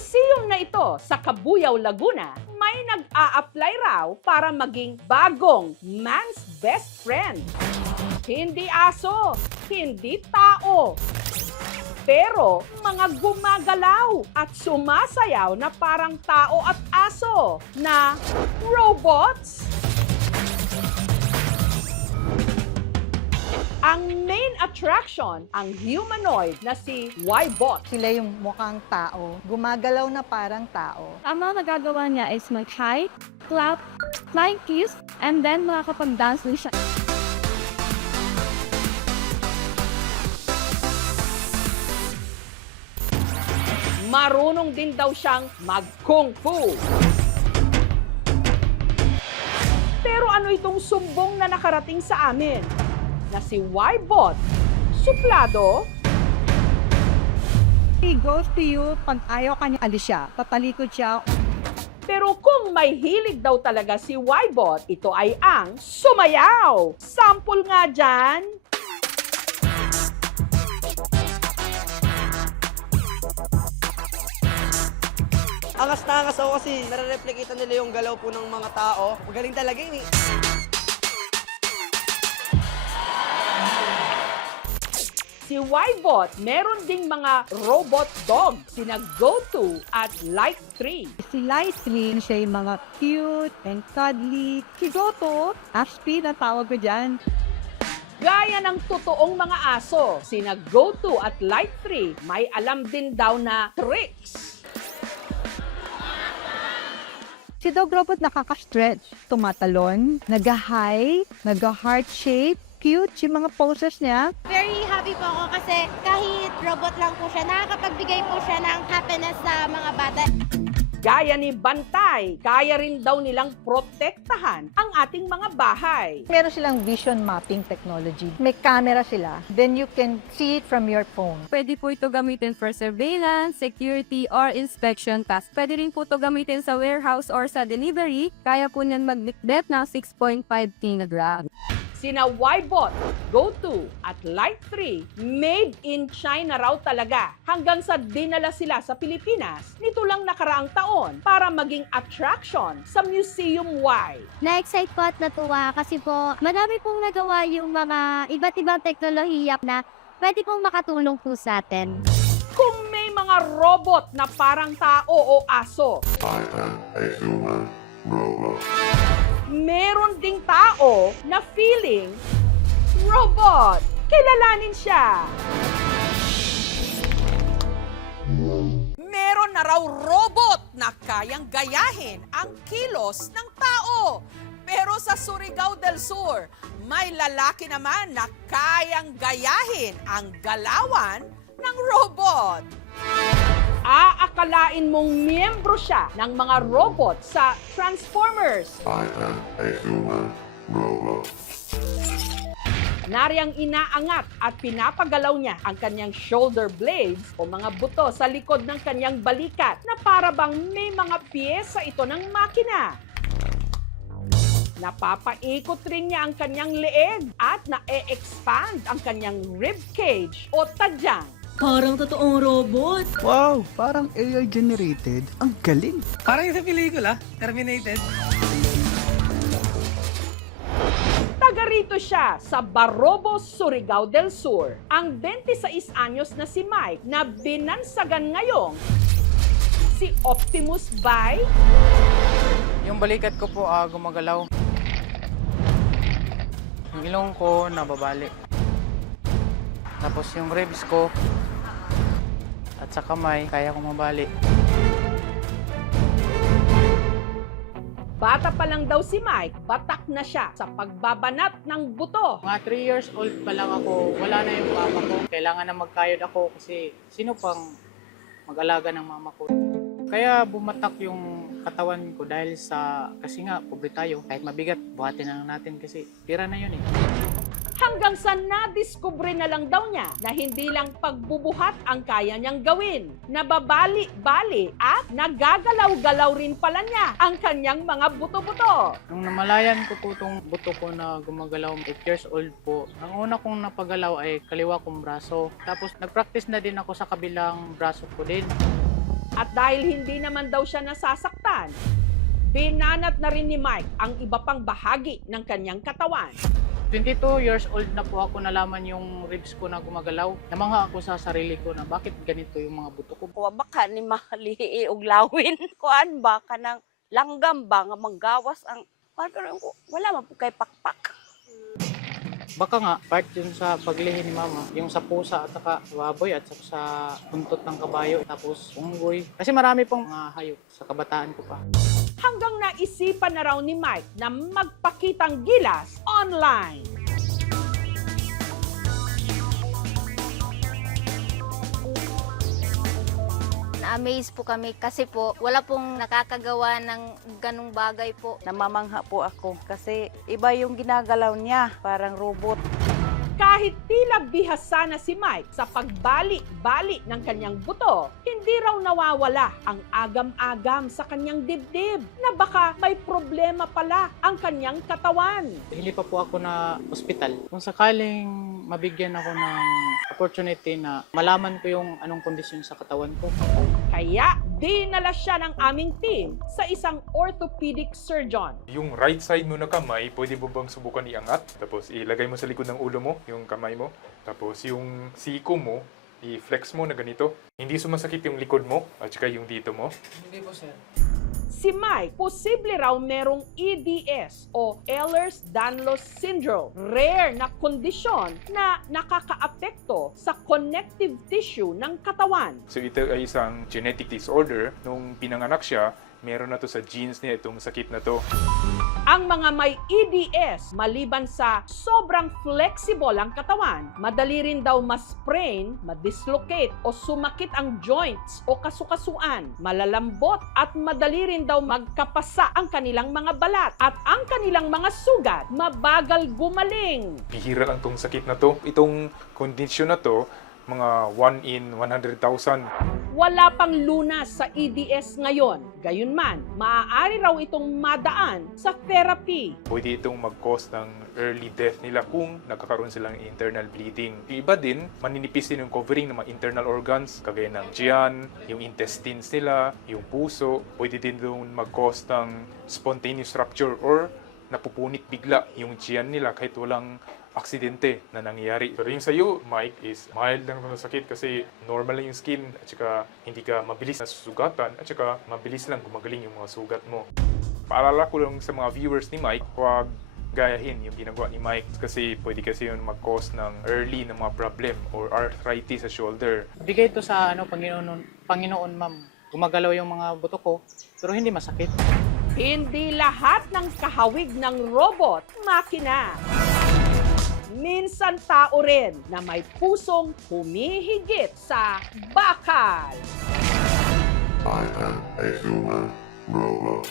museum na ito sa Cabuyao, Laguna, may nag-a-apply raw para maging bagong man's best friend. Hindi aso, hindi tao, pero mga gumagalaw at sumasayaw na parang tao at aso na robots. Ang main attraction, ang humanoid na si Y-Bot. Sila yung mukhang tao, gumagalaw na parang tao. Ang mga nagagawa niya is mag-hide, clap, flying kiss, and then makakapag-dance din siya. Marunong din daw siyang mag-kung fu. Pero ano itong sumbong na nakarating sa amin? Na si Y-Bot, suplado, He goes to you pag ayaw ka niya, alis siya. Tatalikod siya. pero kung may hilig daw talaga si Y-Bot, ito ay ang sumayaw. Sample nga dyan. Angas na angas ako kasi nare-replicate nila yung galaw po ng mga tao. Magaling talaga yun eh. Si Y-Bot, meron ding mga robot dog, sina Go-To at Light 3. Si Lightning, siya yung mga cute and cuddly. Si Goto, Ashby na tawag ko dyan. Gaya ng totoong mga aso, sina Go-To at Light 3, may alam din daw na tricks. Si Dog Robot nakaka-stretch, tumatalon, nag-high, nag-heart shape, cute yung mga poses niya. Very happy po ako kasi kahit robot lang po siya, nakakapagbigay po siya ng happiness sa mga bata. Gaya ni Bantay, kaya rin daw nilang protektahan ang ating mga bahay. Meron silang vision mapping technology. May camera sila. Then you can see it from your phone. Pwede po ito gamitin for surveillance, security, or inspection task. Pwede rin po ito gamitin sa warehouse or sa delivery. Kaya po niyan mag-depth ng 6.5 kg. Sina Y-Bot, Go-To at Light 3, made in China raw talaga. Hanggang sa dinala sila sa Pilipinas, nito lang nakaraang taon para maging attraction sa Museum Y. Na-excite po at natuwa kasi po marami pong nagawa yung mga iba't ibang teknolohiya na pwede pong makatulong po sa atin. Kung may mga robot na parang tao o aso, I am a human robot. meron ding tao na feeling robot. Kilalanin siya. Meron na raw robot na kayang gayahin ang kilos ng tao. Pero sa Surigao del Sur, may lalaki naman na kayang gayahin ang galawan ng robot. Aakalain mong miyembro siya ng mga robot sa Transformers. I am a human robot. Nariyang inaangat at pinapagalaw niya ang kanyang shoulder blades o mga buto sa likod ng kanyang balikat na para bang may mga piyesa ito ng makina. Napapaikot rin niya ang kanyang leeg at na-expand ang kanyang rib cage o tadyang. Parang totoong robot. Wow, parang AI generated. Ang galing. Parang yung sa pelikula, Terminated. Taga rito siya sa Barobo, Surigao del Sur. Ang 26 anyos na si Mike na binansagan ngayong si Optimus by Yung balikat ko po gumagalaw. Yung ilong ko nababali. Tapos yung ribs ko at sa kamay kaya ko mabali. Bata pa lang daw si Mike, batak na siya sa pagbabanat ng buto. Mga 3 years old pa lang ako, wala na yung mama ko. Kailangan na magkayod ako kasi sino pang mag-alaga ng mama ko. Kaya bumatak yung katawan ko dahil kasi nga pobre tayo. Kahit mabigat, buhatin na lang natin kasi tira na yun eh. Hanggang sa nadiskubre na lang daw niya na hindi lang pagbubuhat ang kaya niyang gawin. Nababali-bali at nagagalaw-galaw rin pala niya ang kanyang mga buto-buto. Nung namalayan ko po itong buto ko na gumagalaw, 8 years old po, ang una kong napagalaw ay kaliwa kong braso. Tapos nagpractice na din ako sa kabilang braso ko din. At dahil hindi naman daw siya nasasaktan, binanat na rin ni Mike ang iba pang bahagi ng kanyang katawan. 22 years old na po ako, nalaman yung ribs ko na gumagalaw. Namangha ako sa sarili ko na bakit ganito yung mga buto ko. Kuha baka ni mali og lawin. Kuan ba ka ng langgam ba nga manggawas ang wala man po kay pakpak. Baka nga, part yun sa paglihi ni mama, yung sa pusa at saka baboy at saka sa puntot ng kabayo, tapos unggoy. Kasi marami pong mga hayop sa kabataan ko pa. Hanggang naisipan na raw ni Mike na magpakitang gilas online. Na-amaze po kami kasi po wala pong nakakagawa ng ganung bagay po. Namamangha po ako kasi iba yung ginagalaw niya, parang robot. Kahit tila bihasa na si Mike sa pagbali-bali ng kanyang buto, hindi raw nawawala ang agam-agam sa kanyang dibdib na baka may problema pala ang kanyang katawan. Hindi pa po ako na ospital. Kung sakaling mabigyan ako ng opportunity na malaman ko yung anong kondisyon sa katawan ko. Kaya dinala siya ng aming team sa isang orthopedic surgeon. Yung right side mo na kamay, pwede mo bang subukan iangat? Tapos ilagay mo sa likod ng ulo mo, yung kamay mo. Tapos yung siko mo, i-flex mo na ganito. Hindi sumasakit yung likod mo at saka yung dito mo. Hindi po, sir. Si Mike, posible raw merong EDS o Ehlers-Danlos Syndrome, rare na kondisyon na nakakaapekto sa connective tissue ng katawan. So ito ay isang genetic disorder. Nung pinanganak siya, meron na to sa genes niya itong sakit na to. Ang mga may EDS, maliban sa sobrang flexible ang katawan, madali rin daw ma-sprain, ma-dislocate o sumakit ang joints o kasukasuan, malalambot at madali rin daw magkapasa ang kanilang mga balat at ang kanilang mga sugat, mabagal gumaling. Bihira lang tong sakit na to. Itong kondisyon na to, mga 1 in 100,000. Wala pang lunas sa EDS ngayon. Gayunman, maaari raw itong madaan sa therapy. Pwede itong mag-cause ng early death nila kung nagkakaroon silang internal bleeding. Yung iba din, maninipis din yung covering ng mga internal organs, kagaya ng tiyan, yung intestines nila, yung puso. Pwede din doon mag-cause ng spontaneous rupture or napupunit bigla yung tiyan nila kahit walang aksidente na nangyayari. Pero yung sa'yo, Mike, is mild lang na sakit kasi normal lang yung skin at saka hindi ka mabilis nasusugatan at saka mabilis lang gumagaling yung mga sugat mo. Paalala ko lang sa mga viewers ni Mike, huwag gayahin yung ginagawa ni Mike kasi pwede kasi yun mag-cause ng early na mga problem or arthritis sa shoulder. Bigay ito sa Panginoon, ma'am. Gumagalaw yung mga buto ko, pero hindi masakit. Hindi lahat ng kahawig ng robot, makina. Minsan tao rin na may pusong humihigit sa bakal. I am a human robot.